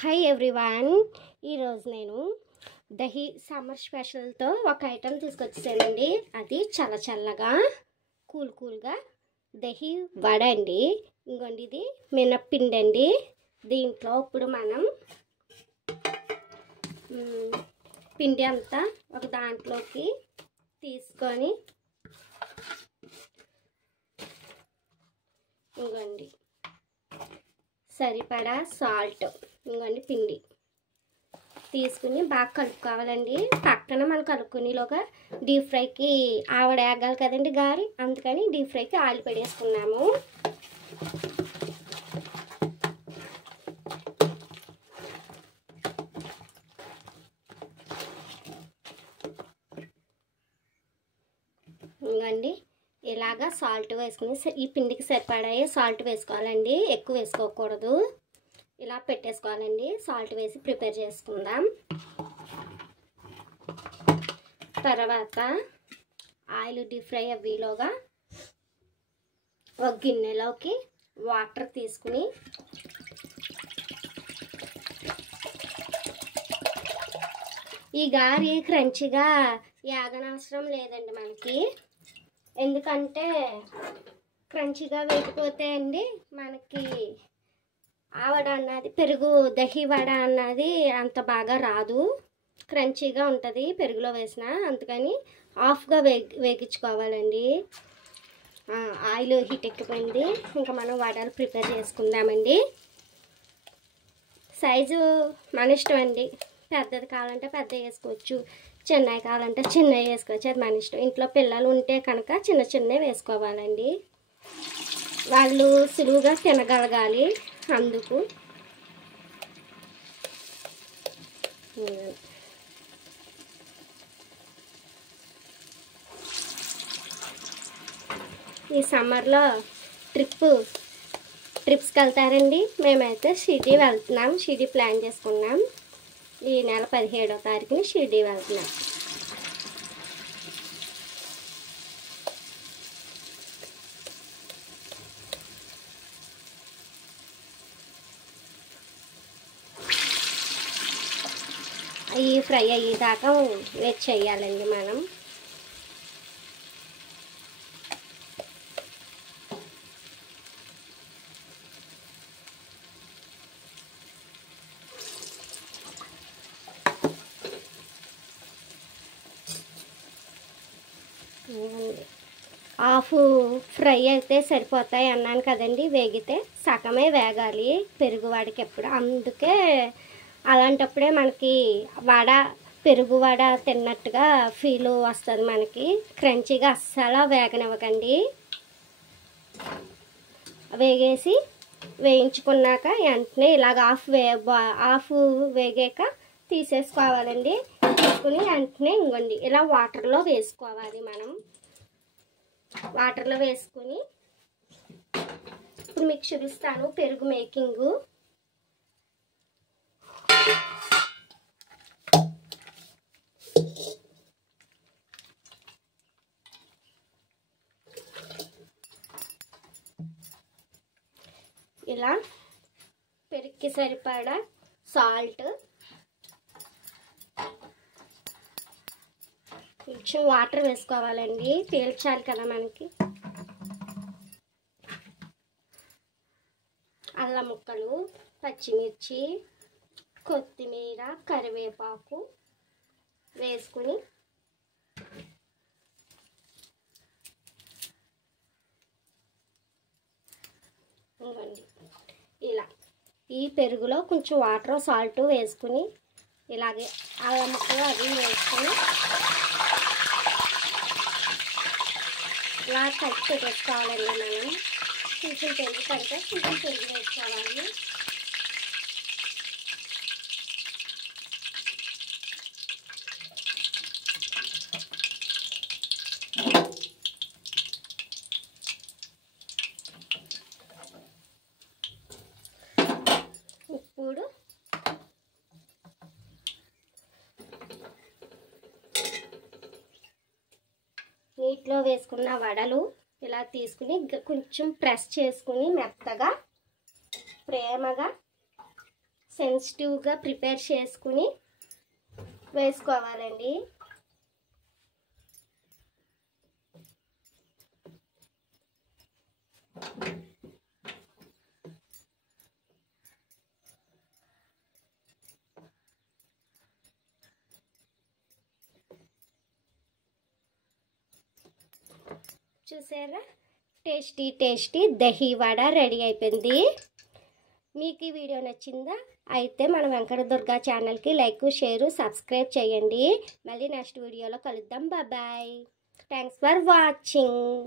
Hi everyone. ఈరోజు నేను dahi summer స్పెషల్తో ఒక ఐటెం తీసుకొచ్చేసానండి. అది చల్లగా కూల్గా దహి వడ అండి. ఇంకోండి ఇది మినప్పిండి అండి. దీంట్లో ఇప్పుడు మనం పిండి అంతా ఒక దాంట్లోకి తీసుకొని ఇంకోండి సరిపడా సాల్ట్, ఇంకోండి పిండి తీసుకుని బాగా కలుపుకోవాలండి. పక్కన మనం కలుపుకునేలోగా డీప్ ఫ్రైకి ఆవిడ వేగాలి కదండి గారి, అందుకని డీప్ ఫ్రైకి ఆయిల్ పెడేసుకున్నాము. ఇంకోండి ఇలాగా సాల్ట్ వేసుకుని ఈ పిండికి సరిపడాయే సాల్ట్ వేసుకోవాలండి, ఎక్కువ వేసుకోకూడదు. ఇలా పెట్టేసుకోవాలండి. సాల్ట్ వేసి ప్రిపేర్ చేసుకుందాం. తర్వాత ఆయిల్ డీప్ ఫ్రై అవ్వేలోగా ఒక గిన్నెలోకి వాటర్ తీసుకుని ఈ గారి క్రంచిగా యాగనవసరం లేదండి మనకి, ఎందుకంటే క్రంచిగా వేగిపోతే అండి మనకి ఆవడ అన్నది పెరుగు దహి వడ అన్నది అంత బాగా రాదు, క్రంచీగా ఉంటుంది పెరుగులో వేసిన. అందుకని హాఫ్గా వేగించుకోవాలండి. Oil heat ఎక్కిపోయింది. ఇంకా మనం వడలు ప్రిపేర్ చేసుకుందామండి. సైజు మన ఇష్టం అండి. పెద్దది కావాలంటే పెద్ద వేసుకోవచ్చు, చిన్నవి కావాలంటే చిన్నవి వేసుకోవచ్చు, అది మన ఇష్టం. ఇంట్లో పిల్లలు ఉంటే కనుక చిన్నవి వేసుకోవాలండి. వాళ్ళు సులువుగా తినగలగాలి, అందుకు. ఈ సమ్మర్లో ట్రిప్స్కి వెళ్తారండి. మేమైతే షిరిడి వెళ్తున్నాం. షిరిడి ప్లాన్ చేసుకున్నాం. ఈ నెల 17వ తారీఖుని షిరిడి వెళ్తున్నాం. ఈ ఫ్రై అయ్యేదాకా వెయిట్ చేయాలండి మనం. హాఫ్ ఫ్రై అయితే సరిపోతాయి అన్నాను కదండి, వేగితే సగమే వేగాలి పెరుగు వాడికి ఎప్పుడు. అందుకే అలాంటప్పుడే మనకి వడ పెరుగు వడ తిన్నట్టుగా ఫీల్ వస్తుంది మనకి. క్రంచీగా అస్సలు వేగనివ్వకండి. వేయించుకున్నాక వెంటనే ఇలాగ హాఫ్ వేగాక తీసేసుకోవాలండి. తీసుకుని వెంటనే ఇంకోండి ఇలా వాటర్లో వేసుకోవాలి. మనం వాటర్లో వేసుకుని ఇప్పుడు మీకు చూపిస్తాను పెరుగు మేకింగు. ఇలా పెరుగుకి సరిపడా సాల్ట్, కొంచెం వాటర్ వేసుకోవాలండి, పీల్చాలి కదా మనకి. అల్లం ముక్కలు, పచ్చిమిర్చి, కొత్తిమీర, కరివేపాకు వేసుకుని ఇవ్వండి. ఇలా ఈ పెరుగులో కొంచెం వాటర్ సాల్ట్ వేసుకుని ఇలాగే అల్లం ముక్కలు అవి వేసుకుని ఇలా కలిపి పెట్టేసుకోవాలండి. మనం కొంచెం పెరుగు కడితే కొంచెం పెరుగు వేసుకోవాలి. ఇప్పుడు నీటిలో వేసుకున్న వడలు ఇలా తీసుకుని కొంచెం ప్రెస్ చేసుకుని మెత్తగా ప్రేమగా సెన్సిటివ్గా ప్రిపేర్ చేసుకుని వేసుకోవాలండి. చూసారా, టేస్టీ దహీ వడ రెడీ అయిపోయింది. మీకు ఈ వీడియో నచ్చిందా? అయితే మన వెంకట దుర్గా ఛానల్కి లైక్, షేర్, సబ్స్క్రైబ్ చేయండి. మళ్ళీ నెక్స్ట్ వీడియోలో కలుద్దాం. బాయ్. Thanks for watching.